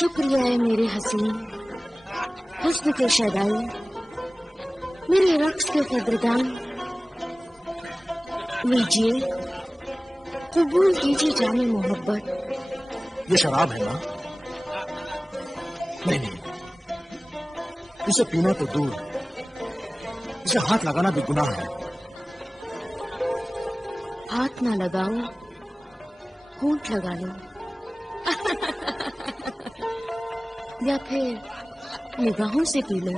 शुक्रिया है मेरे हसीन हुस्न के शदाई, मेरे रक्स के कदरदान। लीजिए, कबूल कीजिए जामे मोहब्बत। ये शराब है ना? नहीं नहीं, इसे पीना तो दूर, इसे हाथ लगाना भी गुनाह है। हाथ ना लगाओ, होंठ लगा लो या फिर निगाहों से पी लो।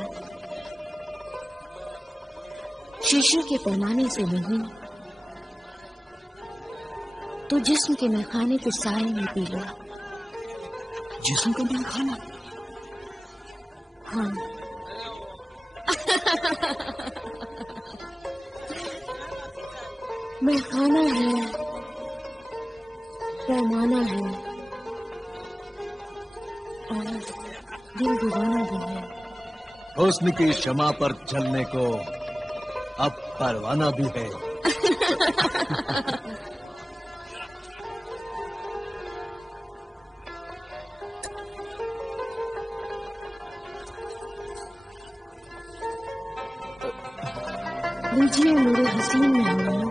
शीशे के पैमाने से नहीं तो जिस्म के मैखाने के साए में पी लो। जिस्म का मैखाना? हाँ मैखाना है, पैमाना है और दिल दीवाना भी है। हुस्न की शमा पर चलने को अब परवाना भी है। लीजिए मेरे हसीन मेहमान,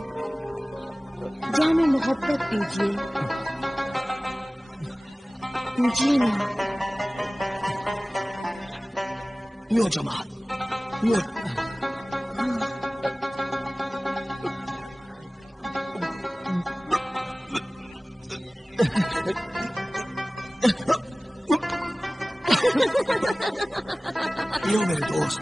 जामे मोहब्बत पीजिए, पीजिए ना। पियो जमाल, पियो। पियो मेरे दोस्त।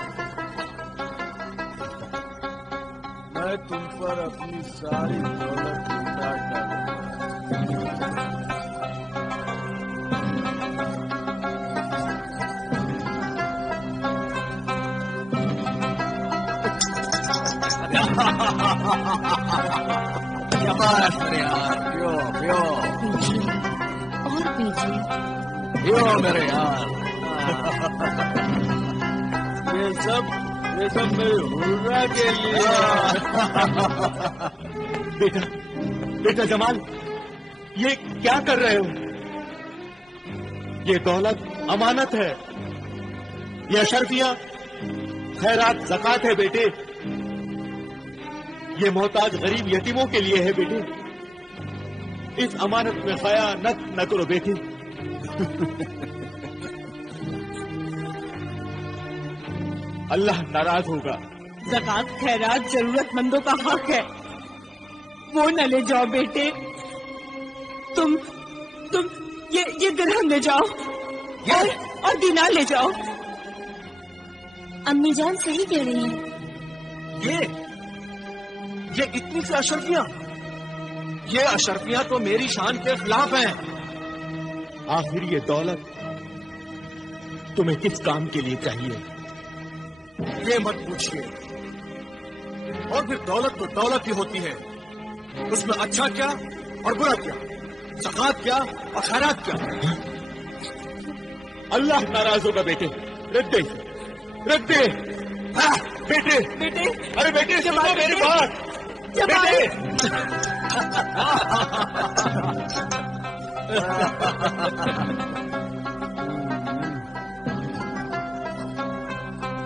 मैं तुम पर अपनी सारी दौलत लुटा शाबाश मेरे यार, पियो पियो। पीजिए और पीजिए। पियो मेरे यार। ये सब मेरे हुर्रा के लिए। बेटा, बेटा जमाल, ये क्या कर रहे हो? ये दौलत अमानत है, ये अशरफियां खैरात ज़कात है बेटे। ये मोहताज गरीब यतीमों के लिए है बेटे। इस अमानत में खयानत न करो बेटे। अल्लाह नाराज होगा। ज़कात खैरात जरूरतमंदों का हक है, वो न ले जाओ बेटे। तुम ये दिरहम ले जाओ और दिनार ले जाओ। अम्मी जान सही कह रही हैं। ये इतनी सी अशरफियां, ये अशरफियां तो मेरी शान के खिलाफ हैं। आखिर ये दौलत तुम्हें किस काम के लिए चाहिए, ये मत पूछिए। और फिर दौलत तो दौलत ही होती है, उसमें अच्छा क्या और बुरा क्या, ज़कात क्या और खैरात क्या। अल्लाह नाराज होगा बेटे। रद्दे रद्दे। हाँ, बेटे बेटे, अरे बेटे सुनो मेरी बात। बेटे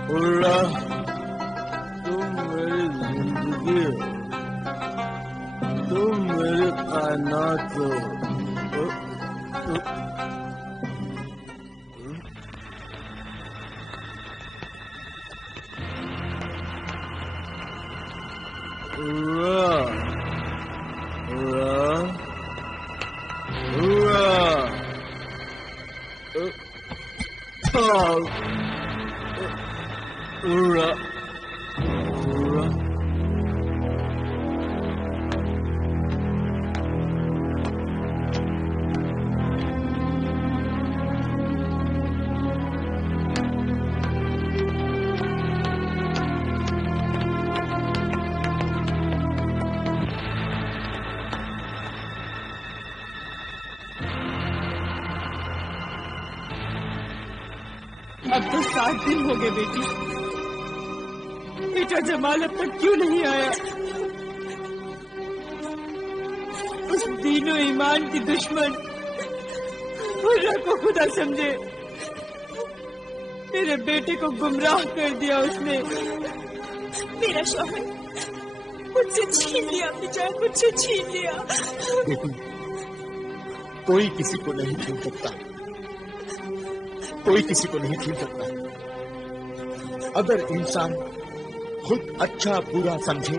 हुर्रा, तुम मेरी जिंदगी हो, तुम मेरे कायनात हो। Hurrah, hurrah, hurrah. Hurrah, hurrah. अब तो 7 दिन हो गए बेटी, बेटा जमाल अब तक क्यों नहीं आया? उस दीनो ईमान की दुश्मन हुर्रा को खुदा समझे। मेरे बेटे को गुमराह कर दिया उसने। मेरा शौहर मुझसे छीन लिया, बेचारा मुझसे छीन लिया। बेटी, कोई किसी को नहीं छीन सकता, कोई किसी को नहीं छीन सकता। अगर इंसान खुद अच्छा बुरा समझे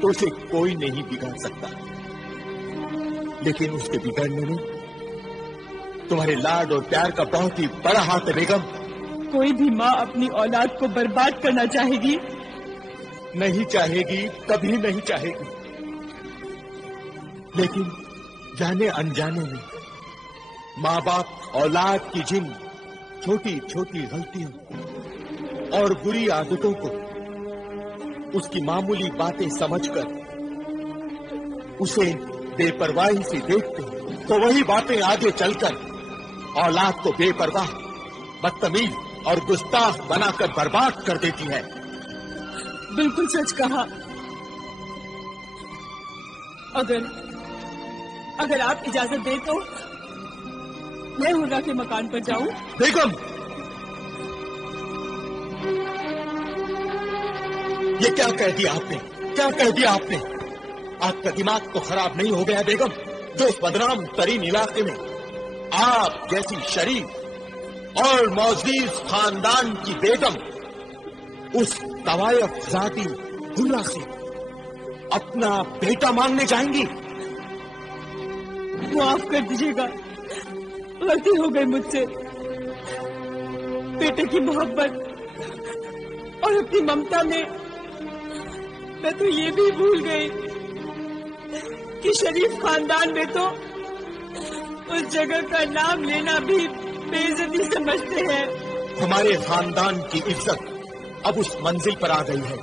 तो उसे कोई नहीं बिगाड़ सकता, लेकिन उसके बिगड़ने में तुम्हारे लाड और प्यार का बहुत ही बड़ा हाथ है बेगम। कोई भी माँ अपनी औलाद को बर्बाद करना चाहेगी? नहीं चाहेगी, कभी नहीं चाहेगी, लेकिन जाने अनजाने में माँ बाप औलाद की जिन छोटी छोटी गलतियों और बुरी आदतों को उसकी मामूली बातें समझकर उसे बेपरवाही से देखते हैं, तो वही बातें आगे चलकर औलाद को बेपरवाह, बदतमीज और गुस्ताख बनाकर बर्बाद कर देती है। बिल्कुल सच कहा। अगर आप इजाजत दें तो मैं हुर्रा के मकान पर जाऊं। बेगम, ये क्या कह दिया आपने, क्या कह दिया आपने? आपका दिमाग तो खराब नहीं हो गया बेगम, जो इस बदनाम तरीन इलाके में आप जैसी शरीफ और मौजीज खानदान की बेगम उस तवायफ जाती हुर्रा से अपना बेटा मांगने जाएंगी? माफ कर दीजिएगा, गलती हो गई मुझसे। बेटे की मोहब्बत और अपनी ममता में मैं तो ये भी भूल गई कि शरीफ खानदान में तो उस जगह का नाम लेना भी बेइज्जती समझते हैं। हमारे खानदान की इज्जत अब उस मंजिल पर आ गई है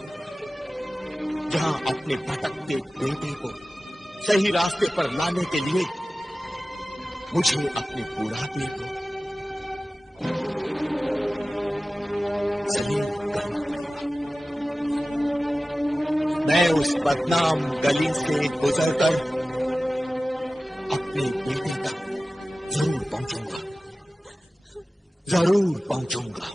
जहां अपने भटकते बेटे को सही रास्ते पर लाने के लिए मुझे अपने बुढ़ापे को जलील करना पड़ेगा। मैं उस बदनाम गली से गुजरकर अपने बेटे तक जरूर पहुंचूंगा, जरूर पहुंचूंगा।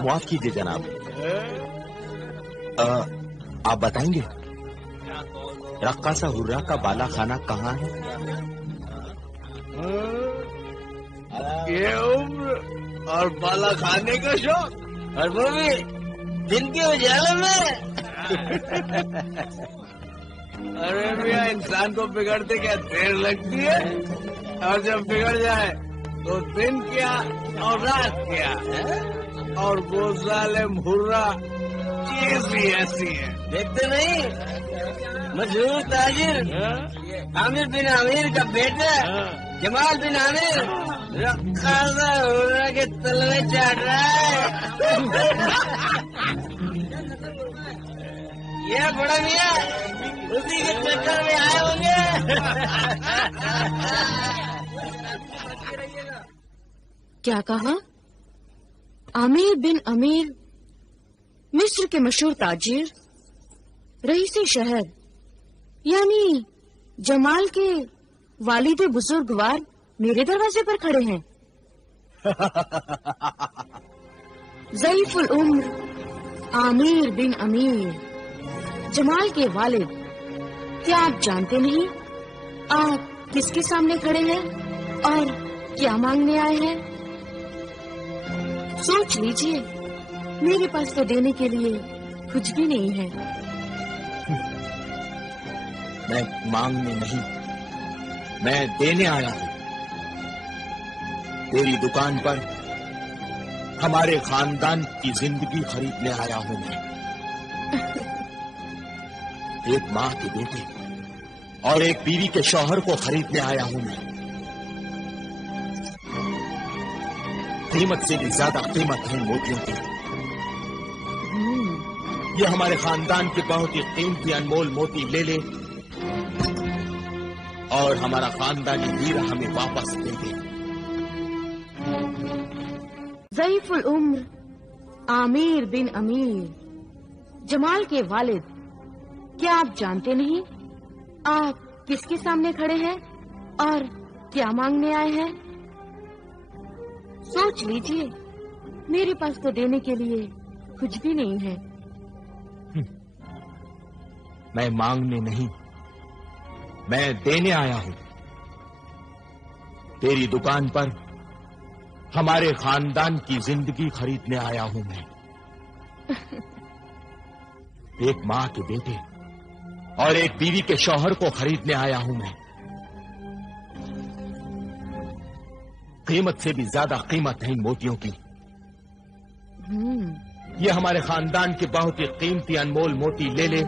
माफ कीजिए जनाब, आप बताएंगे रक्कासा हुर्रा का बाला खाना कहाँ है? ये उम्र और बाला खाने का शौक, और वो भी दिन के उजाले में। अरे भैया, इंसान को बिगड़ते क्या देर लगती है, और जब बिगड़ जाए तो दिन क्या और रात क्या है? और वो जालिम हुर्रा चीज भी ऐसी है, देखते नहीं? मशहूर ताजिर आमिर बिन आमिर का बेटा जमाल बिन आमिर रक्कासा हुर्रा के तलवे चाट रहा है। ये बड़ा मियां उसी के चक्कर में आए होंगे। क्या कहा? आमिर बिन अमीर, मिस्र के मशहूर ताजिर, रईसे शहर, यानी जमाल के वालिद बुजुर्गवार मेरे दरवाजे पर खड़े हैं। ज़ईफुल उम्र आमिर बिन अमीर, जमाल के वालिद। क्या आप जानते नहीं आप किसके सामने खड़े हैं और क्या मांगने आए हैं? सोच लीजिए, मेरे पास तो देने के लिए कुछ भी नहीं है। मैं मांगने नहीं, मैं देने आया हूं। तेरी दुकान पर हमारे खानदान की जिंदगी खरीदने आया हूं मैं। एक माँ के बेटे और एक बीवी के शौहर को खरीदने आया हूं मैं। कीमत से भी ज्यादा कीमत है मोतियों की। ये हमारे खानदान के बहुत ही कीमती अनमोल मोती ले ले और हमारा खानदानी हीरा हमें वापस दे दे। ज़ईफुल उम्र आमिर बिन अमीर, जमाल के वालिद, क्या आप जानते नहीं आप किसके सामने खड़े हैं और क्या मांगने आए हैं? सोच लीजिए, मेरे पास तो देने के लिए कुछ भी नहीं है। मैं मांगने नहीं, मैं देने आया हूं। तेरी दुकान पर हमारे खानदान की जिंदगी खरीदने आया हूं मैं। एक मां के बेटे और एक बीवी के शौहर को खरीदने आया हूं मैं। कीमत से भी ज्यादा कीमत है इन मोतियों की। ये हमारे खानदान के बहुत ही कीमती अनमोल मोती ले ले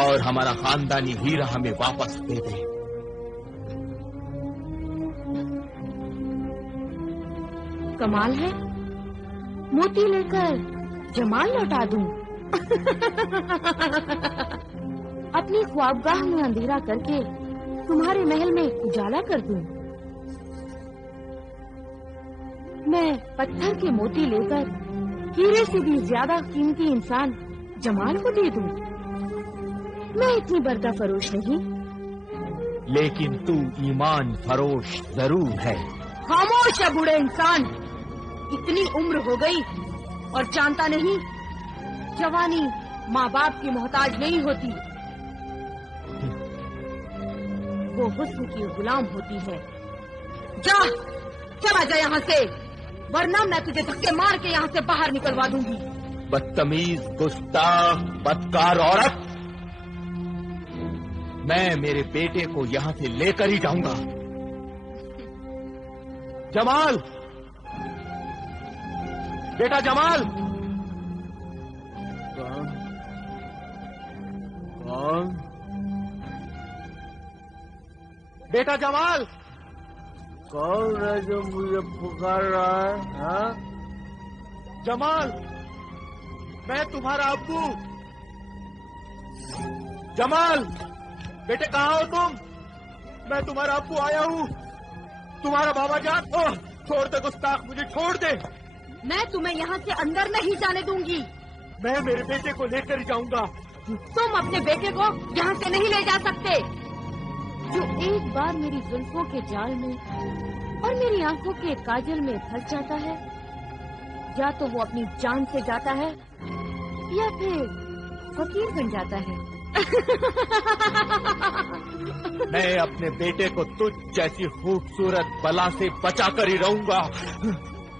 और हमारा खानदानी हीरा हमें वापस दे दे। कमाल है, मोती लेकर जमाल लौटा दूं। अपनी ख्वाबगाह में अंधेरा करके तुम्हारे महल में उजाला कर दूं। मैं पत्थर के मोती लेकर हीरे से भी ज्यादा कीमती इंसान जमाल को दे दूं। मैं इतनी बर्दा फरोश नहीं। लेकिन तू ईमान फरोश जरूर है। खामोश है बूढ़े इंसान, इतनी उम्र हो गई और जानता नहीं जवानी माँ बाप की मोहताज नहीं होती, वो हुस्न की गुलाम होती है। जा चला जा यहाँ से, वरना मैं तुझे धक्के मार के यहाँ से बाहर निकलवा दूंगी। बदतमीज, गुस्ताख, बदकार औरत, मैं मेरे बेटे को यहाँ से लेकर ही जाऊंगा। जमाल, बेटा जमाल। कौन? बेटा जमाल। कौन है जो मुझे पुकार रहा है? हाँ? जमाल, मैं तुम्हारा अब्बू। जमाल, बेटे कहाँ हो तुम? मैं तुम्हारा अब्बू आया हूँ, तुम्हारा बाबा जान। छोड़ दे गुस्ताख, मुझे छोड़ दे। मैं तुम्हें यहाँ से अंदर नहीं जाने दूंगी। मैं मेरे बेटे को लेकर ही जाऊंगा। तुम अपने बेटे को यहाँ से नहीं ले जा सकते। जो एक बार मेरी जुल्फों के जाल में और मेरी आंखों के काजल में फंस जाता है, या तो वो अपनी जान से जाता है या फिर फकीर बन जाता है। मैं अपने बेटे को तुझ जैसी खूबसूरत बला से बचा कर ही रहूंगा।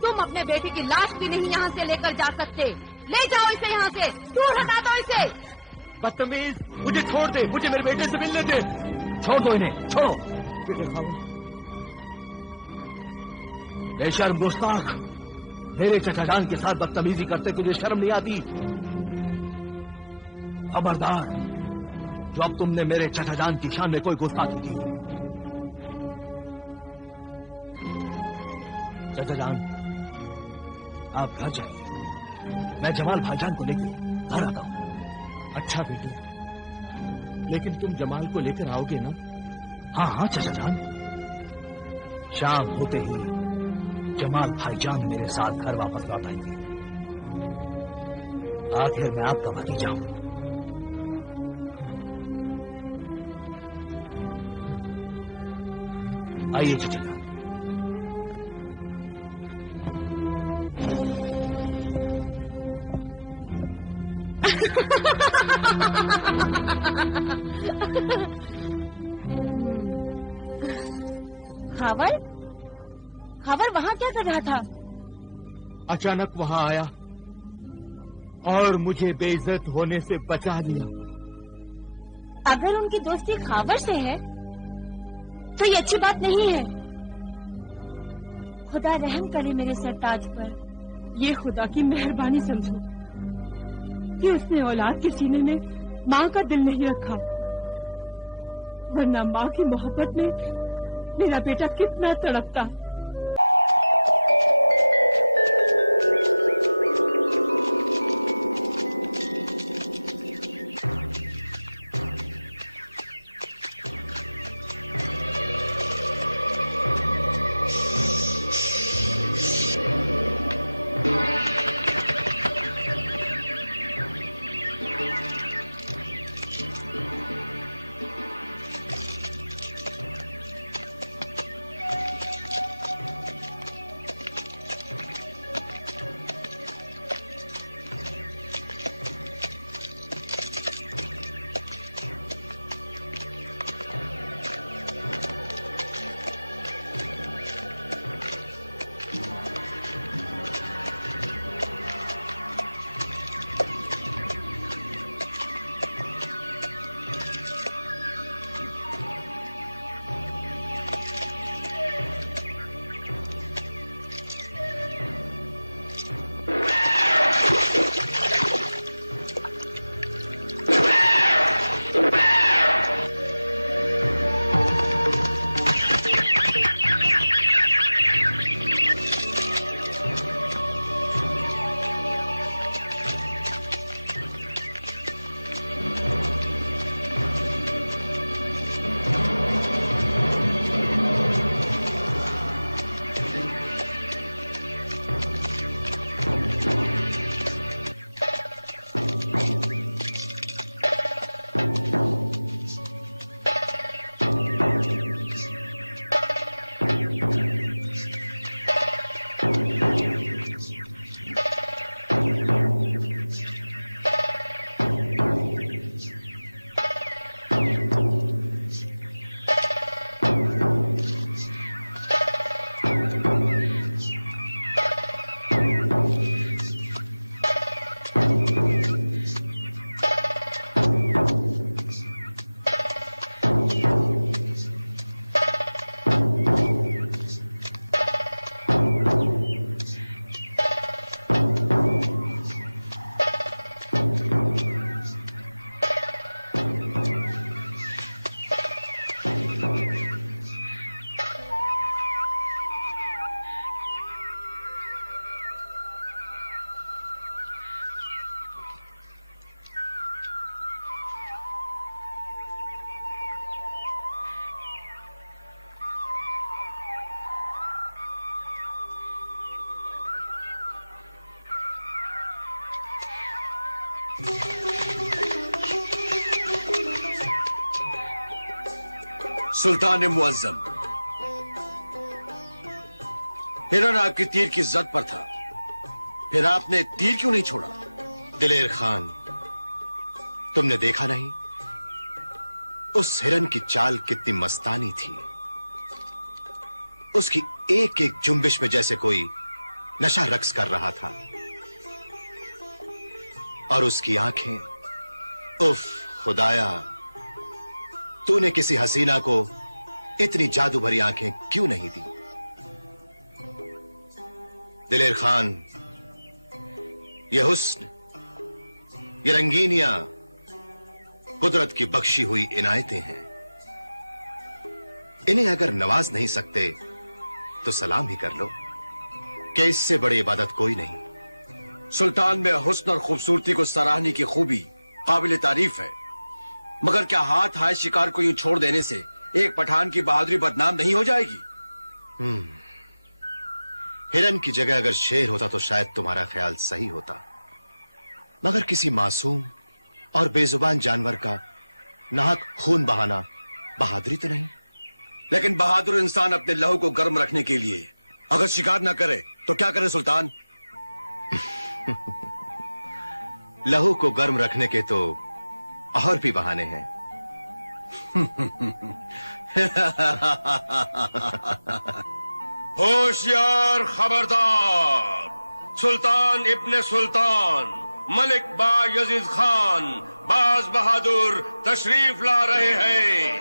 तुम अपने बेटे की लाश भी नहीं यहाँ से लेकर जा सकते। ले जाओ इसे यहाँ से, दूर हटा दो इसे। बदतमीज, मुझे छोड़ दे, मुझे मेरे बेटे से मिलने दे। छोड़ दो इन्हें, छोड़ो। बेशर्म गुस्ताख, मेरे चचा जान के साथ बदतमीजी करते तुझे शर्म नहीं आती? खबरदार, जो अब तुमने मेरे चचा जान की शान में कोई गुस्ताखी की। चचा जान, आप घर जाइए, मैं जमाल भाईजान को लेकर घर आता हूँ। अच्छा बेटे, लेकिन तुम जमाल को लेकर आओगे ना? हाँ हाँ चचा जान। शाम होते ही जमाल भाईजान मेरे साथ घर वापस लौट आएंगे। आखिर मैं आपका भतीजा हूं। आइए चचा जान। खावर, खावर वहाँ क्या कर रहा था? अचानक वहां आया और मुझे बेइज्जत होने से बचा लिया। अगर उनकी दोस्ती खावर से है तो ये अच्छी बात नहीं है। खुदा रहम करे मेरे सरताज पर। ये खुदा की मेहरबानी समझो कि उसने औलाद के सीने में माँ का दिल नहीं रखा, वरना माँ की मोहब्बत में मेरा बेटा कितना तड़पता। सुल्तान मुअज्जम, हिरन आपकी तीर की जद पर था, फिर आपने तीर क्यों नहीं छोड़ा? दिलेर खान, तुमने देखा नहीं उस हिरन की चाल कितनी मस्तानी थी। उसकी एक एक जुम्बिश में जैसे कोई नशा रक्स कर रहा था, और उसकी आंखें, उफ खुदाया, तूने किसी हसीना को इतनी जादू भरी आंखें क्यों नहीं दी? दिलेर खान, ये हुस्न, ये रंगीनियां कुदरत की बख्शी हुई इनायतें हैं। इन्हें अगर नवाज नहीं सकते तो सलाम ही कर लो कि इससे बड़ी इबादत कोई नहीं। सुल्तान में हुस्न और खूबसूरती को सराहने की खूबी काबिल तारीफ है, मगर क्या हाथ हाय शिकार को यूं छोड़ देने से एक पठान की बहादुरी बदनाम नहीं हो जाएगी? हिरन की जगह अगर शेर होता तो शायद तुम्हारा ख्याल सही होता, मगर किसी मासूम और बेजुबान जानवर का नाहक खून बहाना बहादुरी तो नहीं। लेकिन बहादुर इंसान अपने लहू को गर्म रखने के लिए अगर शिकार ना करे तो क्या करे सुल्तान? लहू को गर्म रखने के तो और भी बहाने हैं। होशियार, खबरदार! सुल्तान इब्ने सुल्तान मलिक बायजीद खान बाज बहादुर तशरीफ ला रहे हैं।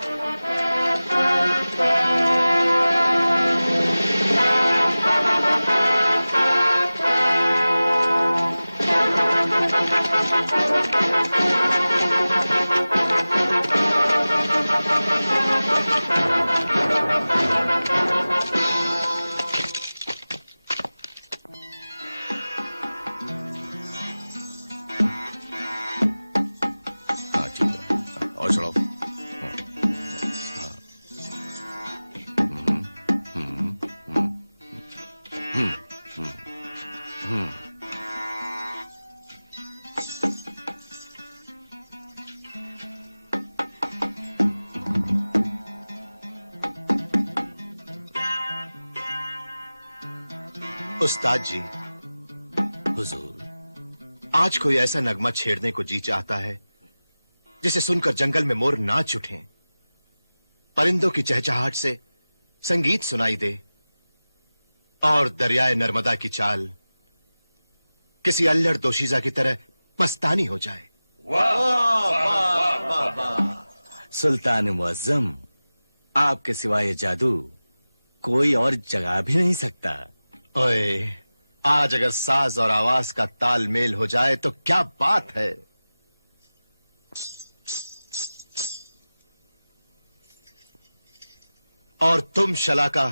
उस्ताद जी, हुजूर, आज कोई ऐसा नगमा छेड़ने को जी चाहता है जिसे सुनकर जंगल में मोर नाच उठें, परिंदों की चहचहाहट से संगीत सुनाई दे और दरियाए नर्मदा की चाल किसी अल्लड़ दोशीजा की तरह मस्तानी हो जाए। सुल्तान मुअज्जम, आपके सिवा ये जादू कोई और जगा भी नहीं सकता। ओए, आज अगर साज और आवाज का तालमेल हो जाए तो क्या बात है। और तुम शलाका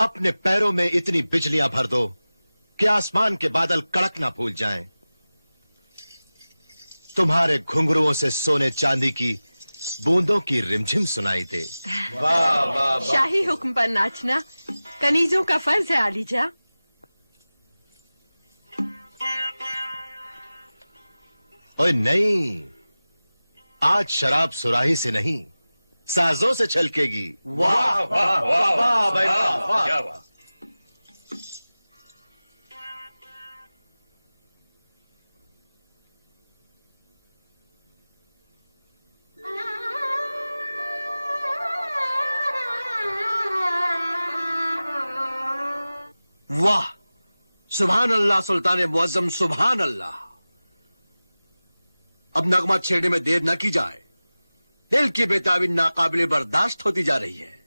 अपने पैरों में इतनी बिजलियां भर दो कि आसमान के बादल कड़क ना भूल जाएं। तुम्हारे घुंघरुओं से सोने चांदी की बूंदों की रिमझिम सुनाई दे। वाह वाह, शाही हुक्म पर नाचना कनीजों का फर्ज है आलीजा। ओए नहीं, आज शराब सुराही से नहीं साजों से छलकेगी। वाह वाह वाह वाह भाई वाह, क्या वाह। वाह, सुभान अल्लाह सुल्तान मुअज्जम, सुभान अल्लाह। अब नगमा छेड़ने में देर न की जाए, दिल की बेताबी नाकाबिले बर्दाश्त होती जा रही है।